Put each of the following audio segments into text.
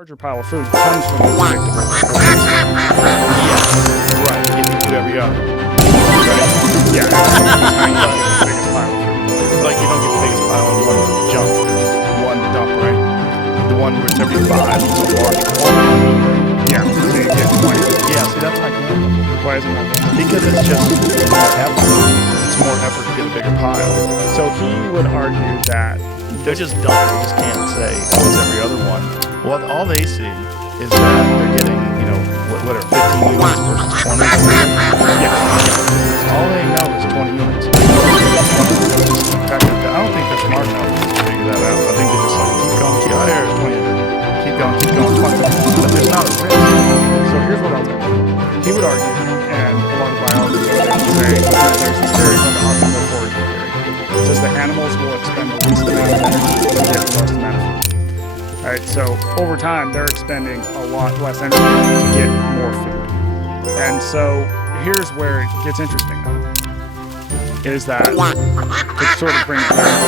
larger pile of food comes from the victim. Yes, right. If you do every other. Right? Yeah, the biggest pile of food. Like you don't get the biggest pile in one jump, one dump, right? The one where it's every 5 is a large quantity. Yeah, so you get 20. Yeah, see that's not good. Why isn't that? Because it's just more effort. It's more effort to get a bigger pile. So he would argue that They're just dumb. They just can't say, oh, it's every other one. Well, all they see is that they're getting, what are 15 units versus 20? yeah. All they know is 20 units. I don't think they're smart enough to figure that out. I think they just like, keep going, keep higher, 20. Keep going, fuck it. But there's not a risk. So here's what I'll do. He would argue, and a lot of biologists would say, there's this theory called the optimal foraging theory. It says that animals will expend the least amount of energy to get the most amount of food. Alright, so over time, they're expending a lot less energy to get more food. And so here's where it gets interesting, though, is that to sort of bring clarity to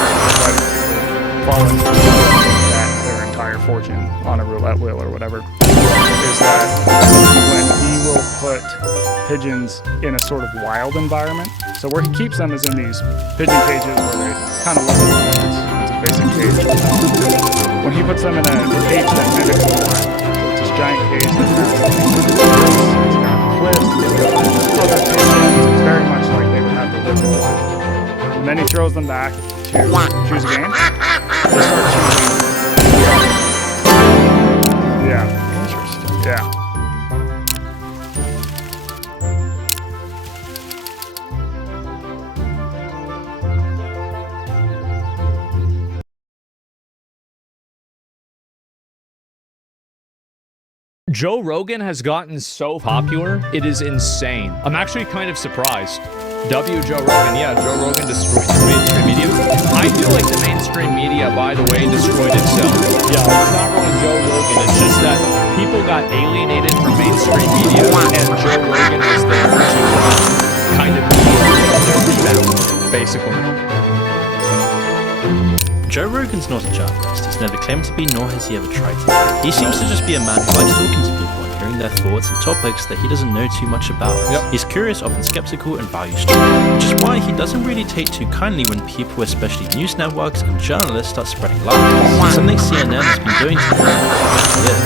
fall into that their entire fortune on a roulette wheel or whatever, is that when he will put pigeons in a sort of wild environment, so where he keeps them is in these pigeon cages where they kind of look like it's a basic cage. When he puts them in a cage that mimics the wild, so it's this giant cage that has it's got cliffs, it's got other pigeons, it's very much like they would have to live in the wild. And then he throws them back to choose a game. They start choosing. Yeah. Interesting. Yeah. Joe Rogan has gotten so popular, it is insane. I'm actually kind of surprised. W. Joe Rogan, yeah, Joe Rogan destroyed the mainstream media. I feel like the mainstream media, by the way, destroyed itself. Yeah, it's not really Joe Rogan, it's just that people got alienated from mainstream media, and Joe Rogan was there to kind of be their rebound, basically. Joe Rogan's not a journalist. He's never claimed to be, nor has he ever tried to. He seems to just be a man who likes talking to people and hearing their thoughts and topics that he doesn't know too much about. Yep. He's curious, often skeptical, and values truth, which is why he doesn't really take too kindly when people, especially news networks and journalists, start spreading lies. Something CNN has been doing to him for years. And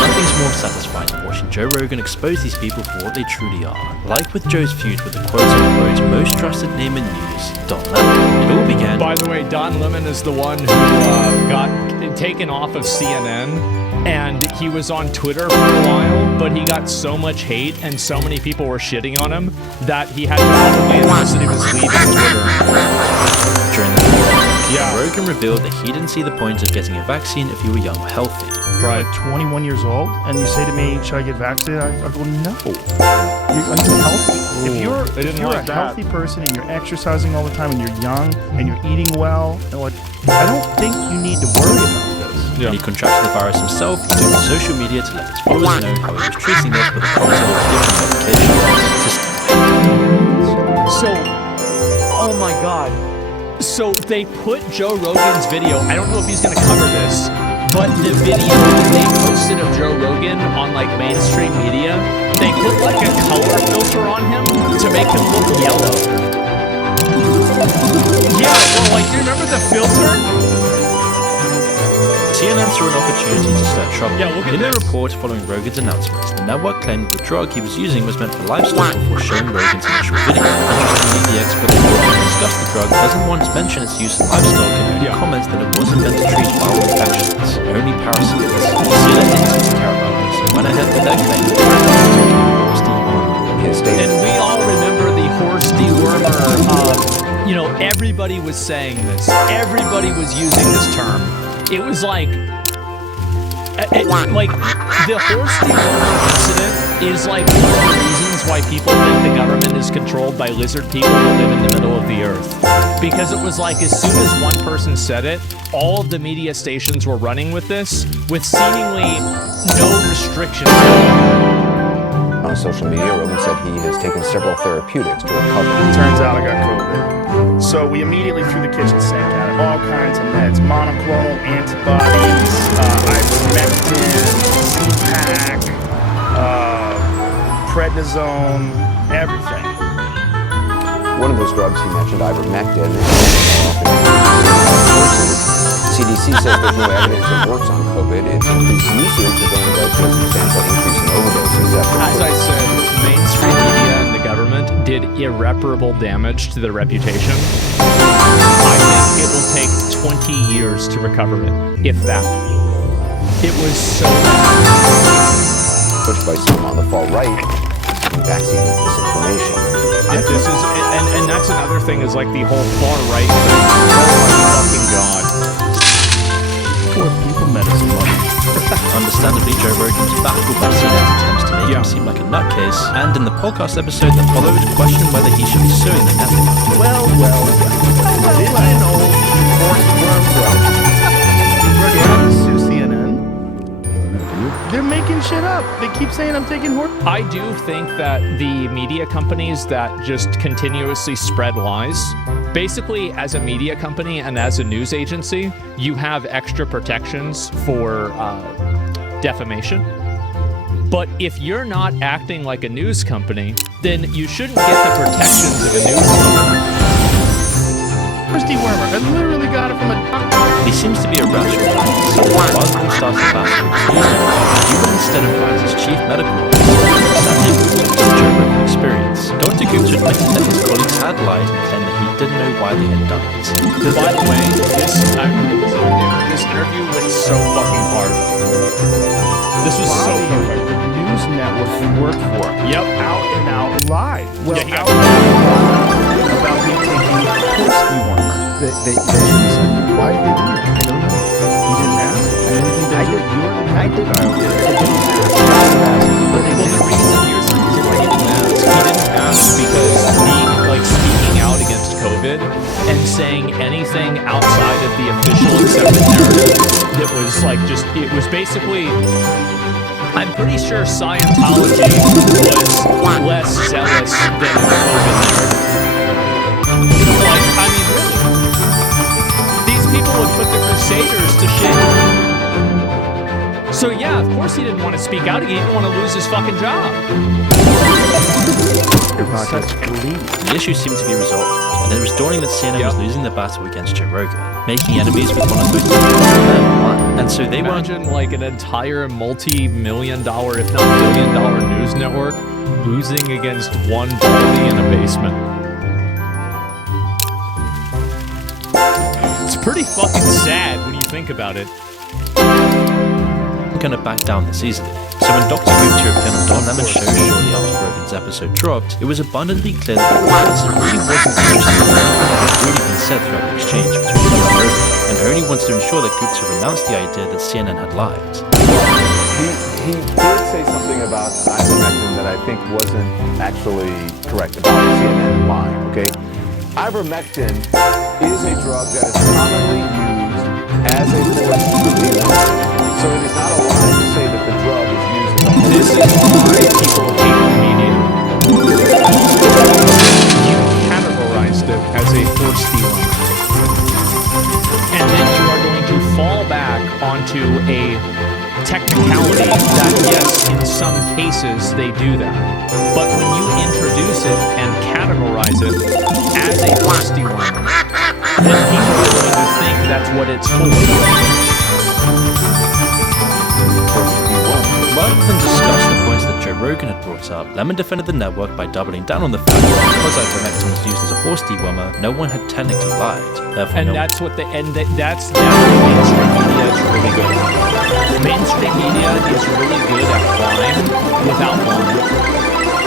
nothing's more satisfying than watching Joe Rogan expose these people for what they truly are. Like with Joe's feud with the quote-unquote most trusted name in news, Don Lemon. It all began... By the way, Don Lemon is the one who got taken off of CNN, and he was on Twitter for a while, but he got so much hate and so many people were shitting on him that he had to probably announce that he was leaving Twitter. During the pandemic, Rogan revealed that he didn't see the point of getting a vaccine if you were young or healthy. You're like 21 years old, and you say to me, should I get vaccinated? I go, no. Are you healthy? If you're a healthy person and you're exercising all the time and you're young and you're eating well, I don't think you need to worry about this. When he contracted the virus himself, he took to social media to let his followers know how he was treating this with a cocktail of different medications. So, oh my god. So they put Joe Rogan's video, I don't know if he's gonna cover this, but the video that they posted of Joe Rogan on like mainstream media, they put like a color filter on him to make him look yellow. Yeah, well, like, do you remember the filter? CNN saw an opportunity to stir trouble. Yeah, look at In their this. report following Rogan's announcements, the network claimed that the drug he was using was meant for livestock before showing Rogan's initial video. Interestingly, the expert that discussed the drug doesn't once mention its use in livestock and only comments that it wasn't meant to treat viral infections, only parasites. CNN didn't seem to care about this and went ahead with their claim that And we all remember the horse dewormer. Everybody was saying this. Everybody was using this term. It was like the horse dewormer incident is like one of the reasons why people think the government is controlled by lizard people that live in the middle of the earth. Because it was like as soon as one person said it, all of the media stations were running with this, with seemingly no restrictions. On social media, Rogan said he has taken several therapeutics to recover. Turns out I got COVID. So we immediately threw the kitchen sink at it. All kinds of meds, monoclonal antibodies, ivermectin, prednisone, everything. One of those drugs he mentioned, ivermectin. CDC says there's no evidence it works on COVID. Its increased usage is only led to a substantial increase in overdoses after. As I said, mainstream media and the government did irreparable damage to their reputation. I think it will take 20 years to recover it, if that. It was so bad. Pushed by some on the far right, vaccine misinformation. This is, and that's another thing is like the whole far right thing. Oh my fucking god. Poor people medicine money. Understandably, Joe Rogan was baffled by CNN's attempts to make him seem like a nutcase, and in the podcast episode that followed, questioned whether he should be suing the network. Well. I know. Ready to sue CNN. They're making shit up. They keep saying I'm taking horse. I do think that the media companies that just continuously spread lies, basically as a media company and as a news agency, you have extra protections for defamation. But if you're not acting like a news company, then you shouldn't get the protections of a news company. Christy Wormer. I literally got it from a doctor. He seems to be a rational guy, so rather than start a battle with he would instead advise his chief medical officer, Sandy Gupta, the Joe Rogan experience. Dr. Gupta admitted that his colleagues had lied and claimed that he didn't know why they had done it. By the way, this interview went so fucking hard. This was so perfect. The news network he worked for. Yep. Out and out lied. Well, Yeah, out and out lied about me taking Christy Wormer. They should have said, why did they do that? I don't know. You didn't ask? I didn't think they did. You were the medical guy over there. I didn't ask. But Well, here's the reason why he didn't ask. He didn't ask because speaking out against COVID and saying anything outside of the official accepted narrative that was it was basically, I'm pretty sure Scientology was less zealous than the COVID narrative. I mean, really. These people would put the Crusaders to shame. So yeah, of course he didn't want to speak out. He didn't want to lose his fucking job. The issue seemed to be resolved, and it was dawning that CNN was losing the battle against Joe Rogan, making enemies with one of those and so they Imagine like an entire multi-million-dollar, if not billion-dollar news network losing against one baldy in a basement. It's pretty fucking sad when you think about it. going to back down this easily. So when Dr. Gupta appeared on Don Lemon's show shortly after Rogan's episode dropped, it was abundantly clear that the professor really wasn't interested in anything that had really been said throughout the exchange between him and Rogan, and only wanted to ensure that Gupta renounced the idea that CNN had lied. He did say something about ivermectin that I think wasn't actually correct about CNN lying, okay? Ivermectin is a drug that is commonly used as a force to be warned. So it is not a lie to say that the drug is used as a This is why people hate the media. You categorized it as a force stealing. And then you are going to fall back onto a technicality that, yes, in some cases they do that. But when you introduce it and categorize it as a force stealing, then people are going to think that's what it's for. Rather than discuss the points that Joe Rogan had brought up, Lemon defended the network by doubling down on the fact that because ivermectin was used as a horse dewormer, no one had technically lied. Therefore, And no that's what that's what mainstream media is really good at. Mainstream media is really good at lying without lying.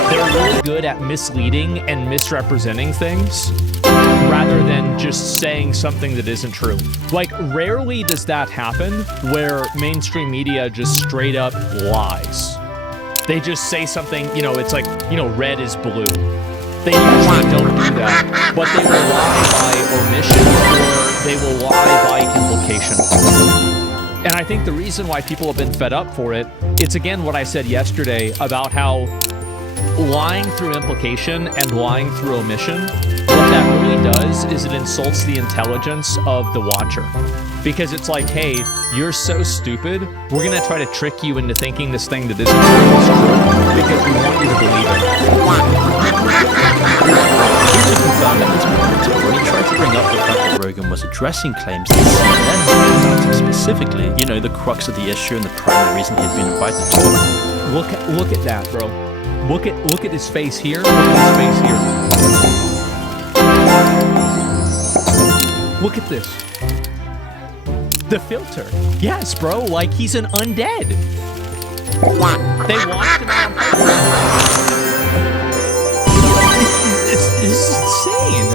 They're really good at misleading and misrepresenting things rather than just saying something that isn't true. Like, rarely does that happen where mainstream media just straight up lies. They just say something, it's like, red is blue. They usually don't do that, but they will lie by omission or they will lie by implication. And I think the reason why people have been fed up for it, it's again what I said yesterday about how lying through implication and lying through omission, what that really does is it insults the intelligence of the watcher. Because it's like, hey, you're so stupid, we're gonna try to trick you into thinking this thing that isn't true is true because we want you to believe it. He's just confirmed in this moment, but when he tried to bring up the fact that Rogan was addressing claims that CNN had about him specifically, you know, the crux of the issue and the primary reason he'd been invited to talk. Look at that, bro. Look at his face here. Look at his face here. Look at this. The filter. Yes, bro. Like he's an undead. They watched him on purpose. This is insane.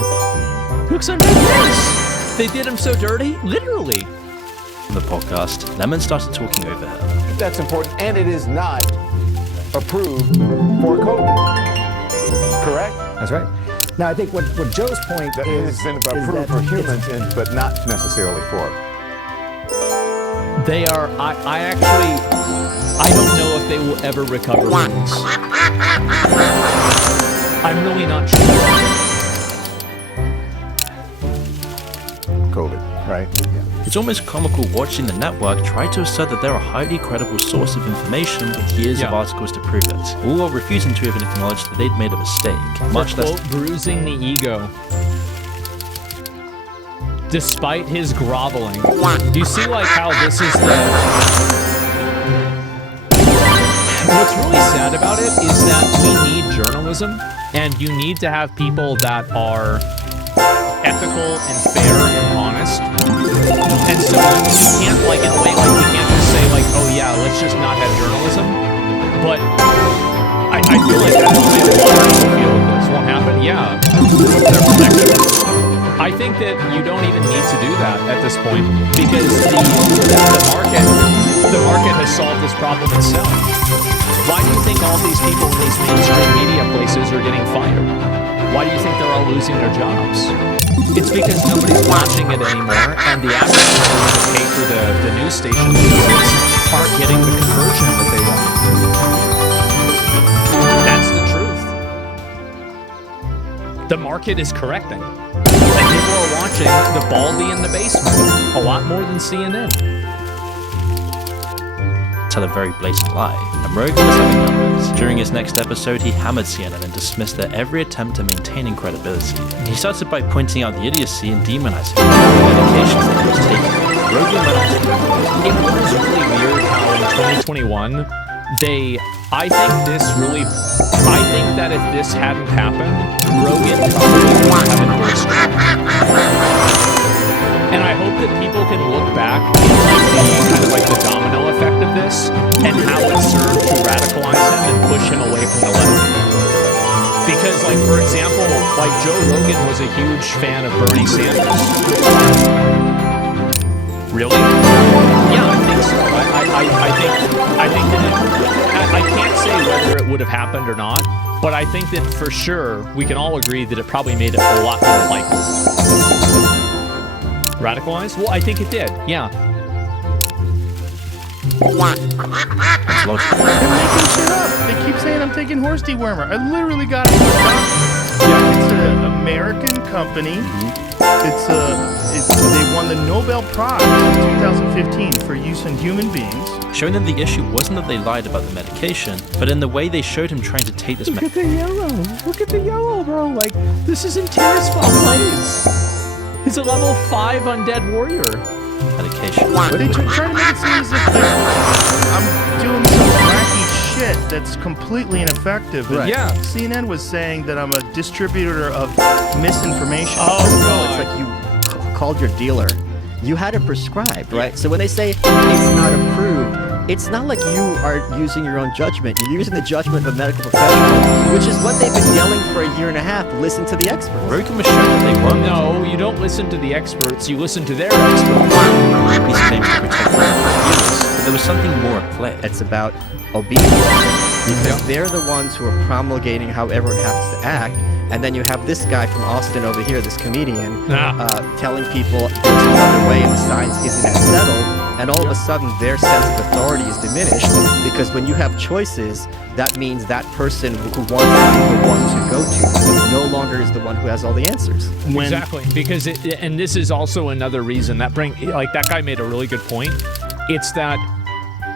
Looks undead. Yes. They did him so dirty. Literally. On the podcast, Lemon started talking over her. That's important, and it is not approved for COVID. Correct? That's right. Now, I think what Joe's point That is... has been is approved that for it's- humans, but not necessarily for. They are. I don't know if they will ever recover from this. I'm really not sure. COVID, right? Yeah. It's almost comical watching the network try to assert that they're a highly credible source of information with years of articles to prove it, all while refusing to even acknowledge that they'd made a mistake, much less Quote, bruising the ego. Despite his groveling. Do you see like how this is the... What's really sad about it is that we need journalism, and you need to have people that are ethical and fair and honest. And so you can't, like, in a way, like, you can't just say, like, oh yeah, let's just not have journalism. But I feel like that's the way a lot of people feel with this. Won't happen? Yeah. They're protected. I think that you don't even need to do that at this point because the market has solved this problem itself. Why do you think all these people in these mainstream media places are getting fired? Why do you think they're all losing their jobs? It's because nobody's watching it anymore, and the advertisers that pay for the news station aren't getting the conversion that they want. That's the truth. The market is correcting. And people are watching the Baldy in the basement a lot more than CNN. tell a very blatant lie, and Rogan was having none of it. During his next episode, he hammered CNN and dismissed their every attempt at maintaining credibility. He started by pointing out the idiocy and demonizing the medications that he was taking. Rogan went on to It was really weird how in 2021 I think that if this hadn't happened, Rogan probably would have endorsed it. And I hope that people can look back and like the domino effect of this and how it served to radicalize him and push him away from the left. Because, like, for example, like Joe Rogan was a huge fan of Bernie Sanders. Really? Yeah, I think so. I think that I can't say whether it would have happened or not, but I think that for sure we can all agree that it probably made it a lot more likely. Radicalized? Well, I think it did. Yeah. It's logical. They're making shit up. They keep saying I'm taking horse dewormer. I literally got it from a doctor. Yeah, it's an American company. They won the Nobel Prize in 2015 for use in human beings. Showing them the issue wasn't that they lied about the medication, but in the way they showed him trying to take this Look at the yellow. Look at the yellow, bro. Like, this is in Terrasfall Plains. He's a level 5 undead warrior. medication. But they try to make it seem as if I'm doing some wacky shit that's completely ineffective. And Yeah. CNN was saying that I'm a distributor of misinformation. Oh, No, it's like you called your dealer. You had it prescribed, right? So when they say it's not approved, it's not like you are using your own judgment. You're using the judgment of a medical professional, which is what they've been yelling for a year and a half. Listen to the experts. Rogan was shown that they weren't. No, you don't listen to the experts. You listen to their experts. These claims to protect their viewers, but there was something more at play. It's about obedience. Because they're the ones who are promulgating how everyone has to act. And then you have this guy from Austin over here, this comedian, telling people there's another way and the science isn't as settled. and all of a sudden their sense of authority is diminished because when you have choices, that means that person who wants to be the one to go to no longer is the one who has all the answers. Exactly, because and this is also another reason that that guy made a really good point. It's that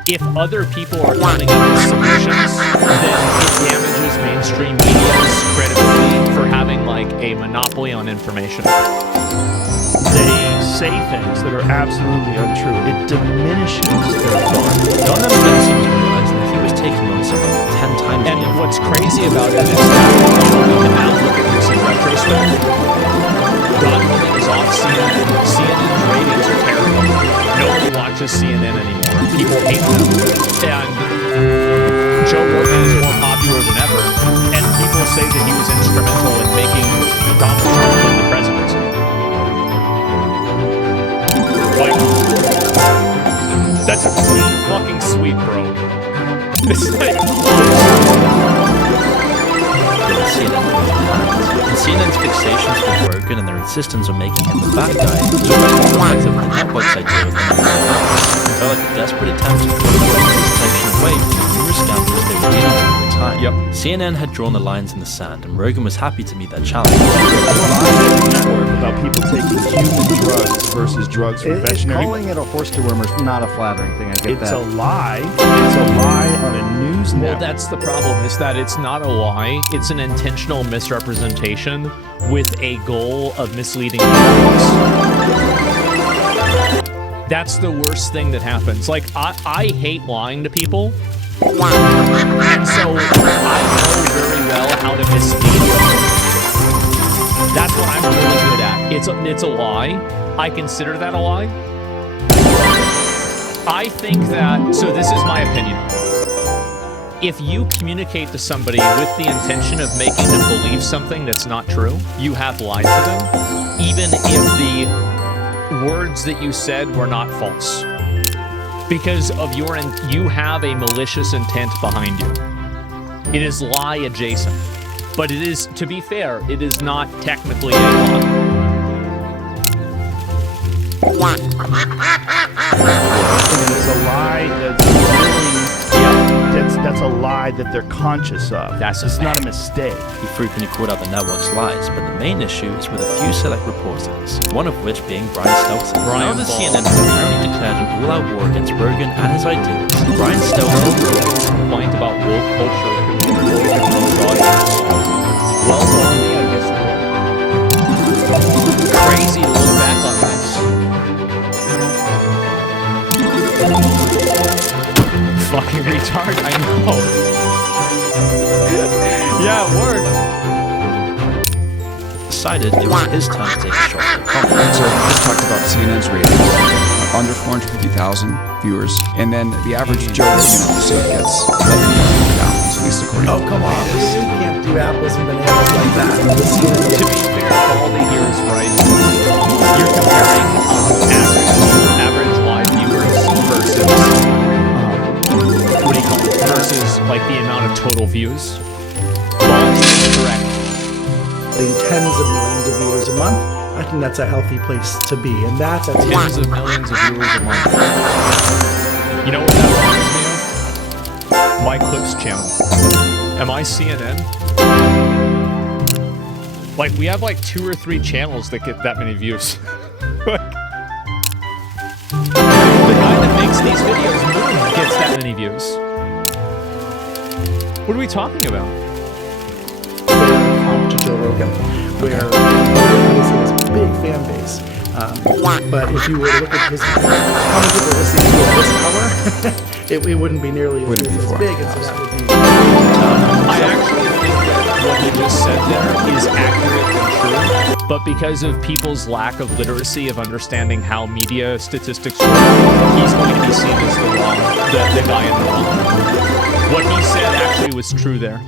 if other people are coming up with solutions, then it damages mainstream media's credibility for having like a monopoly on information. They say things that are absolutely untrue. It diminishes their authority. Don never does seem to realize that he was taking on something 10 times And the what's crazy about it is that we can now look at this in retrospect. Don Lemon is off CNN. CNN's ratings are terrible. Nobody watches CNN anymore. People hate them. And Joe Rogan is more popular than ever. And people say that he was instrumental in making Donald Trump win the presidency. Like, that's a clean fucking sweep, bro. This is not even close. CNN's fixations with Rogan and their insistence on making him the bad guy is almost more reflective of the network's idea of him. It felt like a desperate attempt to pull his attention away from the numerous scandals they were dealing with at the time. Yep. CNN had drawn the lines in the sand, and Rogan was happy to meet that challenge. Network about people taking human drugs versus drugs for veterinary. Calling it a horse dewormer is not a flattering thing. I get It's that. a lie. It's a lie on a news Well, network. that's the problem, is that it's not a lie. It's an intentional misrepresentation with a goal of misleading audience. That's the worst thing that happens. Like, I hate lying to people. And so I know very well how to mislead them. That's what I'm really good at. It's a lie. I consider that a lie. I think that, so this is my opinion. If you communicate to somebody with the intention of making them believe something that's not true, you have lied to them, even if the words that you said were not false. Because of you have a malicious intent behind you. It is lie adjacent. But it is, to be fair, it is not technically a lie. It's a lie that's that's a lie that they're conscious of. It's not a mistake. He frequently called out the network's lies, but the main issue is with a few select reporters, one of which being Brian Stelter. Now that CNN has apparently declared an all-out war against Rogan and his ideas, Brian Stelter Complaint about woke culture can be avoided from the audience. Well done, I guess. Crazy to look back on this. Fucking retard, I know. Yeah, it worked. decided it was his time to take a shot at the comment. So we just talked about CNN's ratings, under 450,000 viewers, and then the average Joe Rogan episode gets 11 million downloads, at least according to come on, you can't do apples and bananas like that. To be fair, all they hear is right. You're comparing average live viewers versus what do you call it? Versus like the amount of total views. Correct. Tens of millions of viewers a month. I think that's a healthy place to be, and that's a Tens of millions of viewers a month. You know what that reminds me of? My Clips channel. Am I CNN? Like, we have like 2 or 3 channels that get that many views. Like, the guy that makes these videos, Moon, gets that many views. What are we talking about? to Joe Rogan, where obviously has a big fan base. But if you were to look at his, how many people are listening to it this hour, it wouldn't be nearly as big, and so that would be. I actually think that what he just said there is accurate and true, but because of people's lack of literacy of understanding how media statistics work, he's going to be seen as the guy in the wrong. What he said actually was true there.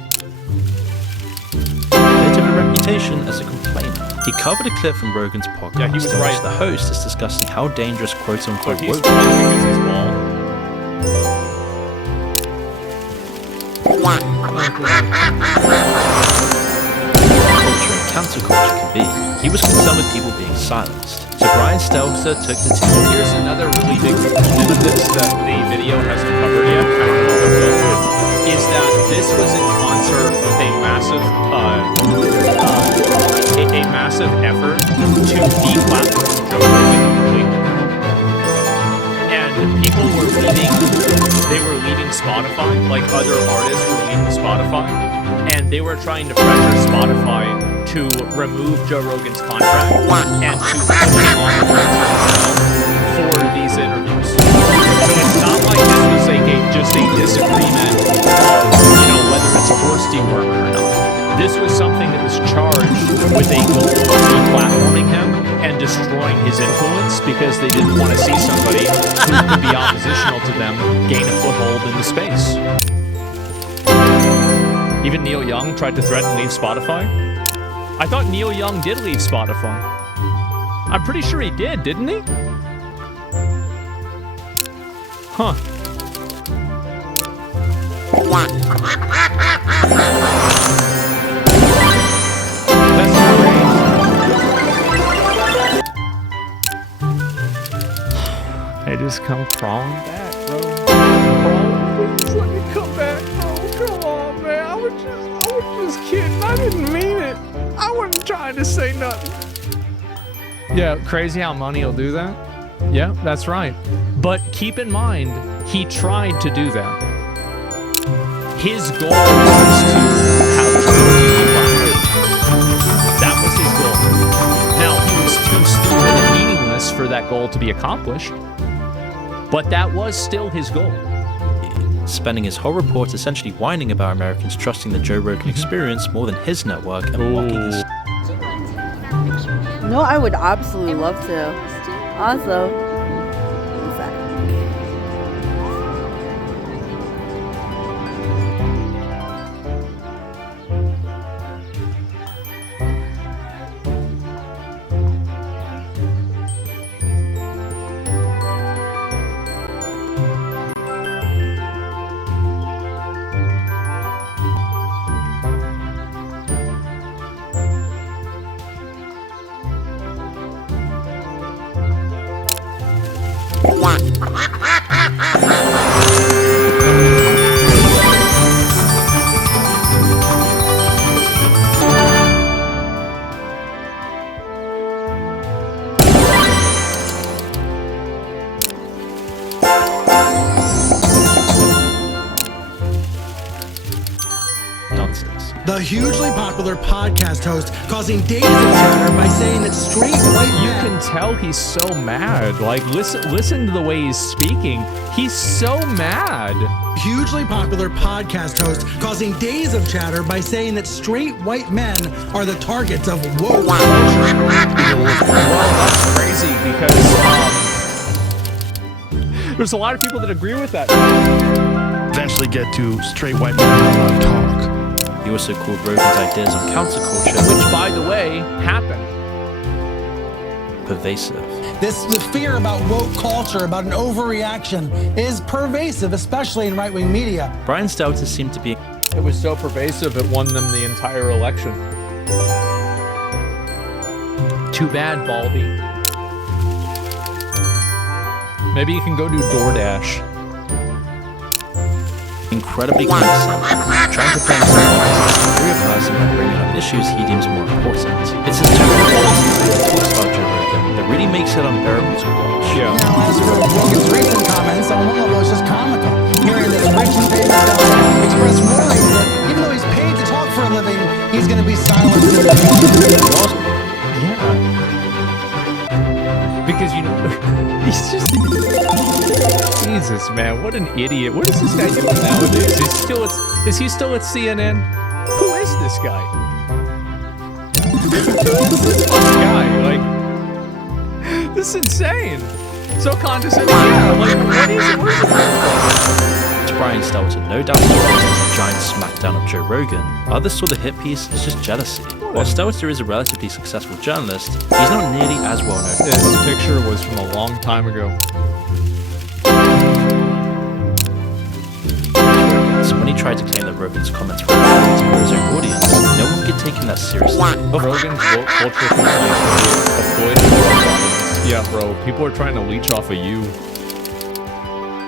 Bit of a reputation as a complainer. He covered a clip from Rogan's podcast Yeah, he was in right. which the host is discussing how dangerous quote-unquote But he's woke wrong because he's bald. culture cancel culture can be. He was concerned with people being silenced. So Brian Stelter took the team. Here's another really big component of this that the video hasn't covered yet. I don't know if it will. Is that this was in concert with a massive effort to deplatform Joe Rogan completely. And people were leaving Spotify, like other artists were leaving Spotify, and they were trying to pressure Spotify to remove Joe Rogan's contract and to push him off for these interviews. So it's not like this was like just a disagreement of, whether it's a horse dewormer or not. This was something that was charged with a goal of deplatforming him and destroying his influence because they didn't want to see somebody who could be oppositional to them gain a foothold in the space. Even Neil Young tried to threaten to leave Spotify. I thought Neil Young did leave Spotify. I'm pretty sure he did, didn't he? Huh. That's great. Hey, just come crawling back, bro. Please let me come back, bro. Come on, man. I was just kidding. I didn't mean it. I wasn't trying to say nothing. Yeah, crazy how money will do that. Yeah, that's right. But keep in mind, he tried to do that. His goal was to have that was his goal. Now, he was too stupid and meaningless for that goal to be accomplished, but that was still his goal. Spending his whole report essentially whining about Americans trusting the Joe Rogan experience more than his network and mocking his... No, I would absolutely love to. Awesome. The hugely popular podcast host causing days of chatter by saying that straight white men... You can tell he's so mad. Like, listen to the way he's speaking. He's so mad. Hugely popular podcast host causing days of chatter by saying that straight white men are the targets of woke culture. Well, that's crazy because there's a lot of people that agree with that. Eventually get to straight white men not allowed to talk. He also called Rogan's ideas on counterculture, which, by the way, happened. Pervasive. The fear about woke culture, about an overreaction, is pervasive, especially in right-wing media. Brian Stelter seemed to be... It was so pervasive, it won them the entire election. Too bad, Baldy. Maybe you can go do DoorDash. Incredibly condescending, trying to play himself as a superior person by bringing up issues he deems more important. It's his general policies that he talks about Joe Rogan that really makes it unbearable to watch. Yeah. Now, as for Rogan's recent comments, on one level it's just comical. Hearing this rich and famous guy express worry that even though he's paid to talk for a living, he's going to be silenced in the future. Yeah. Because, he's just... Jesus, man, what an idiot. What is this guy doing nowadays? Is he still at CNN? Who is this guy? Who is this guy? Like, this is insane. So condescending. Yeah, like, what is it? What is it? To Brian Stelter, no doubt saw this as a giant smackdown of Joe Rogan. Others saw the hit piece as just jealousy. While Stelter is a relatively successful journalist, he's not nearly as well known. This picture was from a long time ago. So when he tried to claim that Rogan's comments were relevant to his own audience, no one could take taking that seriously. Rogan's woke culture complaints. Yeah, bro. People are trying to leech off of you.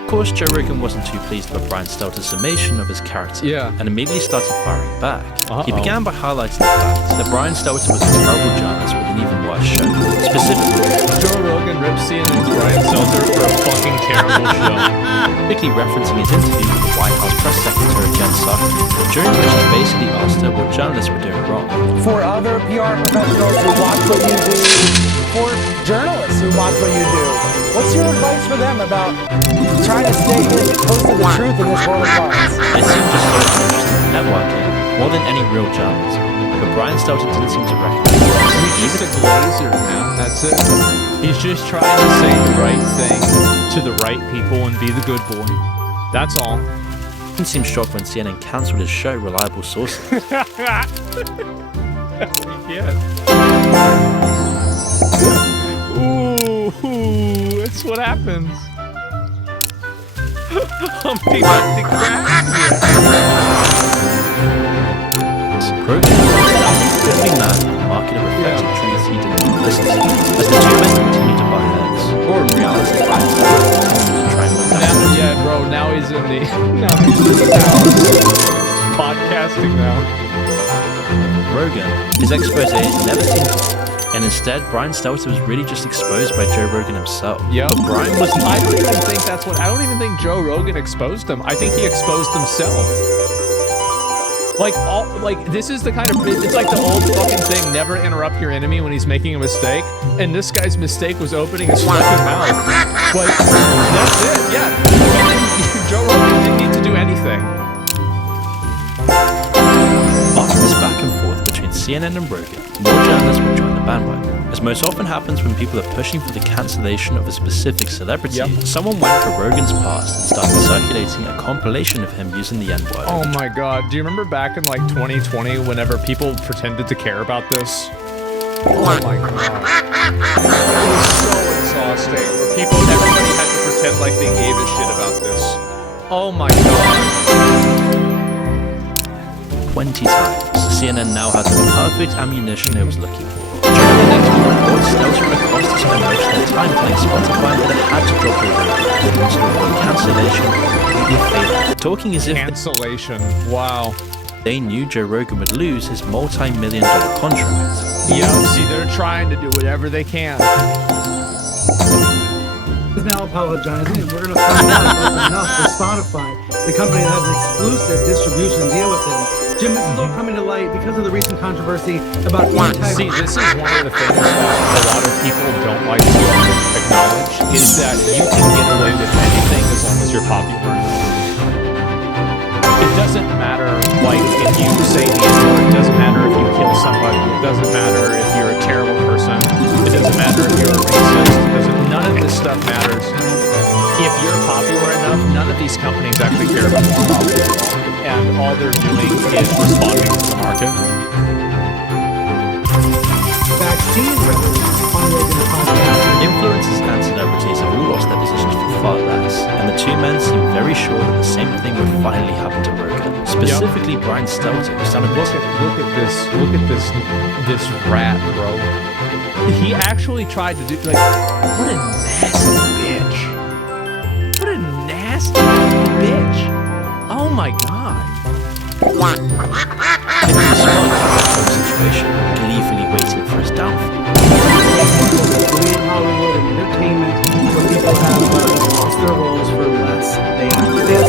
Of course, Joe Rogan wasn't too pleased by Brian Stelter's summation of his character, and immediately started firing back. He began by highlighting the fact that Brian Stelter was a terrible journalist with an even worse show. Specifically, Joe Rogan ripped CNN's Brian Stelter for a fucking terrible show. Quickly referencing his interview with the White House press secretary Jen Psaki, during which he basically asked her what journalists were doing wrong. For other PR professionals who watch what you do, for journalists who watch what you do, what's your advice for them about trying to stay close to the truth in this world of cards? It seemed just so interesting in networking, more than any real journalism. But Brian Stelter didn't seem to recognize it. He's just a glazer, man. That's it. He's just trying to say the right thing to the right people and be the good boy. That's all. He didn't seem shocked when CNN cancelled his show, Reliable Sources. That's what you get. Ooh, that's what happens. I'm being like the crack. Rogan could be mad at the market of reflected truths he didn't listen to, as the two men continued to butt heads, or in reality, Brian Stelter to try and look Now, yeah, bro, now he's in the house. Podcasting now. Rogan, his expose never seemed to, and instead, Brian Stelter was really just exposed by Joe Rogan himself. Yeah, but Brian wasn't. I don't even think that's what. I don't even think Joe Rogan exposed him. I think he exposed himself. Like this is the kind of, it's like the old fucking thing, never interrupt your enemy when he's making a mistake, and this guy's mistake was opening his fucking mouth. Like, that's it, yeah. Joe Rogan didn't need to do anything. After this back and forth between CNN and Rogan, more journalists would join the bandwagon. As most often happens when people are pushing for the cancellation of a specific celebrity, someone went for Rogan's past and started circulating a compilation of him using the N-word. Oh my god, do you remember back in like 2020 whenever people pretended to care about this? Oh my god. It was so exhausting. Where everybody had to pretend like they gave a shit about this. Oh my god. 20 times, CNN now had the perfect ammunition it was looking for. During the next few reports, Stelter and Acosta spent most of their time playing Spotify that it had to drop the Rogan to avoid cancellation completely failing. Talking as if cancellation. Wow. They knew Joe Rogan would lose his multi-million-dollar contract. Yeah, see, they're trying to do whatever they can. He's now apologizing, and we're going to find out if that's enough for Spotify, the company that has an exclusive distribution deal with him. Jim, this is all coming to light because of the recent controversy about See, this is one of the things that a lot of people don't like to acknowledge, is that you can get away with anything as long as you're popular. It doesn't matter, like, if you say the N-word, it doesn't matter if you kill somebody, it doesn't matter if you're a terrible person, it doesn't matter if you're a racist, none of this stuff matters. If you're popular enough, none of these companies actually care about the popular, and all they're doing is responding to the market. Vaccine on Rogan's podcast. Influencers and celebrities have all lost their positions for far less, and the two men seem very sure that the same thing would finally happen to Rogan. Specifically, Brian Stelter, who sounded look at this rat, bro. He actually tried to do, like, what a nasty bitch. What a nasty bitch. Oh my god. It was a small situation, gleefully waiting for his downfall. In Hollywood and entertainment, where people have lost their roles for less, they have this,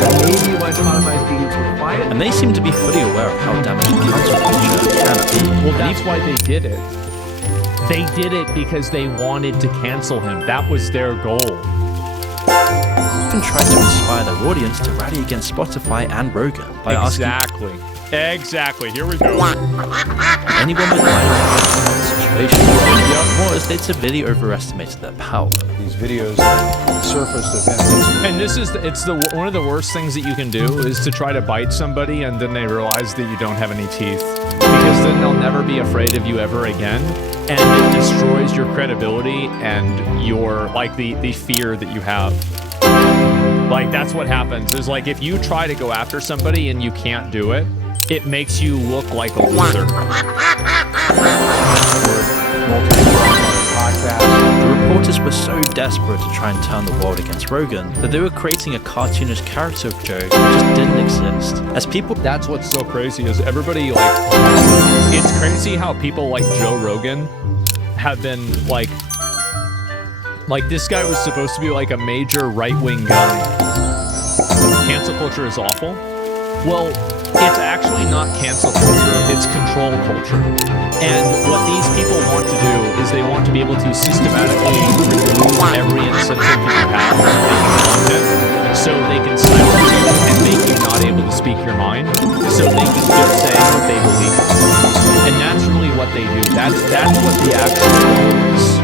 and maybe why Spotify is being too quiet. And they seem to be fully aware of how damaging cancel culture can be. Well, that's why they did it. They did it because they wanted to cancel him. That was their goal. Even tried to inspire their audience to rally against Spotify and Rogan by asking Exactly. Here we go. anyone with mind the situation. More as they'd severely overestimated their power. These videos surfaced of him. And this is one of the worst things that you can do is to try to bite somebody and then they realize that you don't have any teeth, because then they'll never be afraid of you ever again, and it destroys your credibility and your the fear that you have. Like, that's what happens is, like, if you try to go after somebody and you can't do it, it makes you look like a loser. The reporters were so desperate to try and turn the world against Rogan that they were creating a cartoonish character of Joe that just didn't exist. As people, that's what's so crazy is everybody like, it's crazy how people like Joe Rogan have been like this guy was supposed to be like a major right-wing guy. Cancel culture is awful. Well, it's actually not cancel culture, it's control culture. And what these people want to do is they want to be able to systematically remove every incentive that you have from making content so they can silence you and make you not able to speak your mind so they can just say what they believe. And that's really what they do. That's what the actual goal is.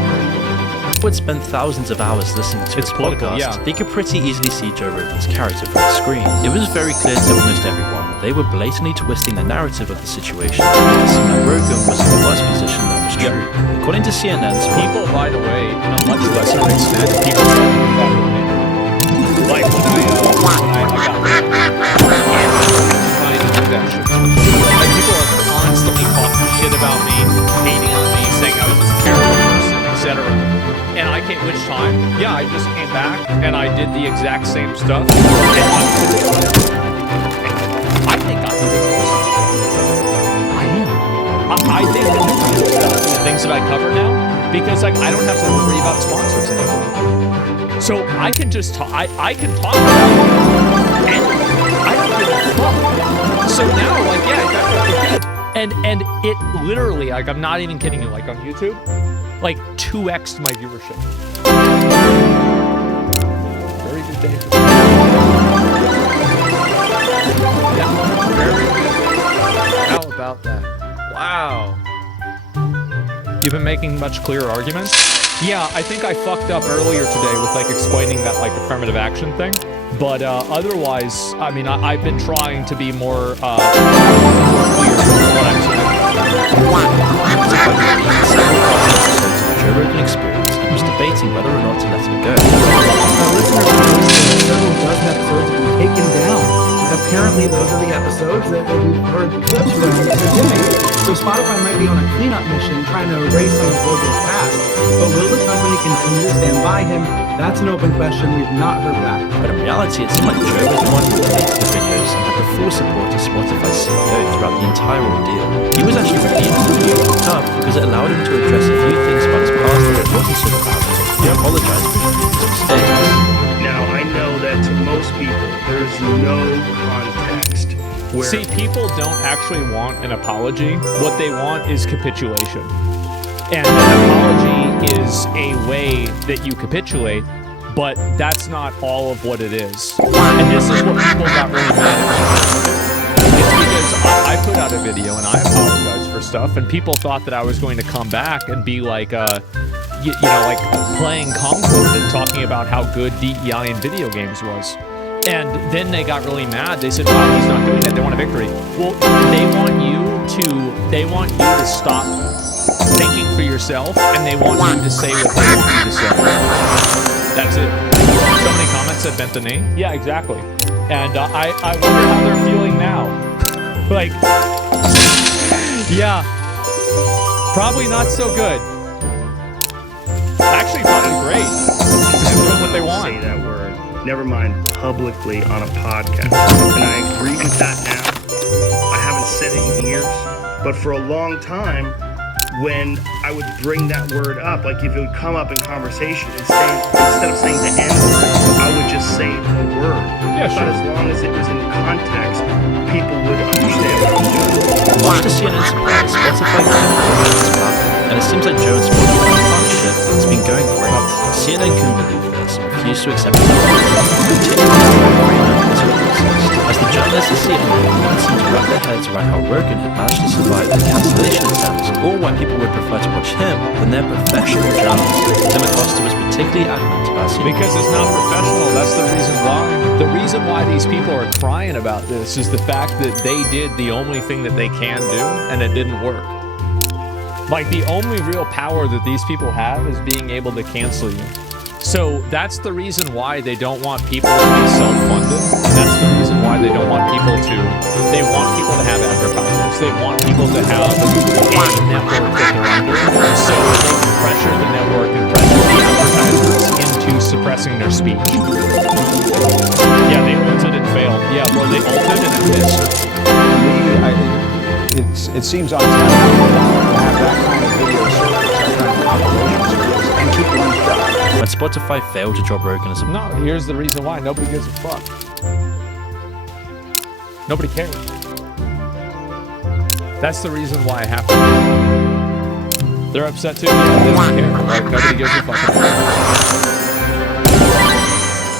would spend thousands of hours listening to his podcast, they could pretty easily see Joe Rogan's character from the screen. It was very clear to almost everyone that they were blatantly twisting the narrative of the situation to make it seem like Rogan was in the worst position that was true. According to CNN's people, by the way, in a much lesser extent, people like when I got trying to do that shit. Like people are constantly talking shit about me, hating on me, saying I was this terrible person, etc. And I can't, which time? Yeah, I just came back and I did the exact same stuff. And I think I'm the person. I am. I think that the kind of stuff, the things that I cover now, because like I don't have to worry about sponsors anymore. So I can just talk. I can talk about it, and I don't give a fuck. So now, like, yeah, that's what it did. And it literally, like, I'm not even kidding you. Like on YouTube, like 2x'd my viewership. Very good day. Yeah, very good. How about that? Wow. You've been making much clearer arguments? Yeah, I think I fucked up earlier today with like explaining that like affirmative action thing. But otherwise, I mean, I've been trying to be more clear with what I'm saying. Joe Rogan experience and was debating whether or not to let him go. Our listeners are listening to several dozen episodes have been taken down. Apparently, those are the episodes that we've heard clips from today. So Spotify might be on a cleanup mission trying to erase some of Rogan's past. But will the company continue to stand by him? That's an open question we've not heard back. But in reality, it seemed like Joe was the one who deleted the videos and had the full support of Spotify's CEO throughout the entire ordeal. He was actually relieved the video was tough because it allowed him to address a few things about his past that wasn't so bad. He apologized for his mistakes. Now, I know that to most people, there's no context where... See, people don't actually want an apology. What they want is capitulation. And an apology is a way that you capitulate, but that's not all of what it is. And this is what people got really mad at me. It's because I put out a video and I apologized for stuff, and people thought that I was going to come back and be like, you know, like playing Concord and talking about how good DEI in video games was. And then they got really mad. They said, wow, he's not doing that. They want a victory. Well, they want you to stop thinking for yourself, and they want you to say what they want you to say. That's it. So many comments said bent the knee. Yeah, exactly. And I wonder how they're feeling now. Like, yeah, probably not so good. Actually, probably great. They're doing what they want. Say that word. Never mind publicly on a podcast. And I agree with that now. I haven't said it in years, but for a long time, when I would bring that word up, like if it would come up in conversation, instead of saying the N-word, I would just say the word. Yeah, sure. But as long as it was in context, people would understand what I was doing. Much to CNN's surprise, Spotify came forward with this platform, and it seems like Joe and Spotify's partnership has been going great. CNN couldn't believe this and refused to accept it. Continuing to grow agreement as it exists. As the journalists at CNN couldn't seem to wrap their heads around how Rogan had managed to survive the cancellation attempts, or why people would prefer to watch him than their professional journalist. Tim Acosta was particularly adamant about CNN. Because it's not professional, that's the reason why. The reason why these people are crying about this is the fact that they did the only thing that they can do, and it didn't work. Like, the only real power that these people have is being able to cancel you. So that's the reason why they don't want people to be self-funded. And that's the reason why they don't want people to... They want people to have because they want people to have a network that they're under, so they can pressure the network and pressure the advertisers into suppressing their speech. Yeah, they ulted and failed. Yeah, bro, they ulted and it missed. It seems untenable to have that kind of video service, that kind of compilation service, and keep one shot. When Spotify failed to drop Rogan as a... No, here's the reason why. Nobody gives a fuck. Nobody cares. That's the reason why I have to. They're upset too. They don't care. Like, nobody gives a fuck.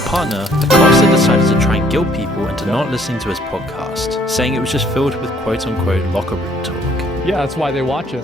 Partner, the pastor decided to try and guilt people into not listening to his podcast, saying it was just filled with quote-unquote locker room talk. Yeah, that's why they watch it.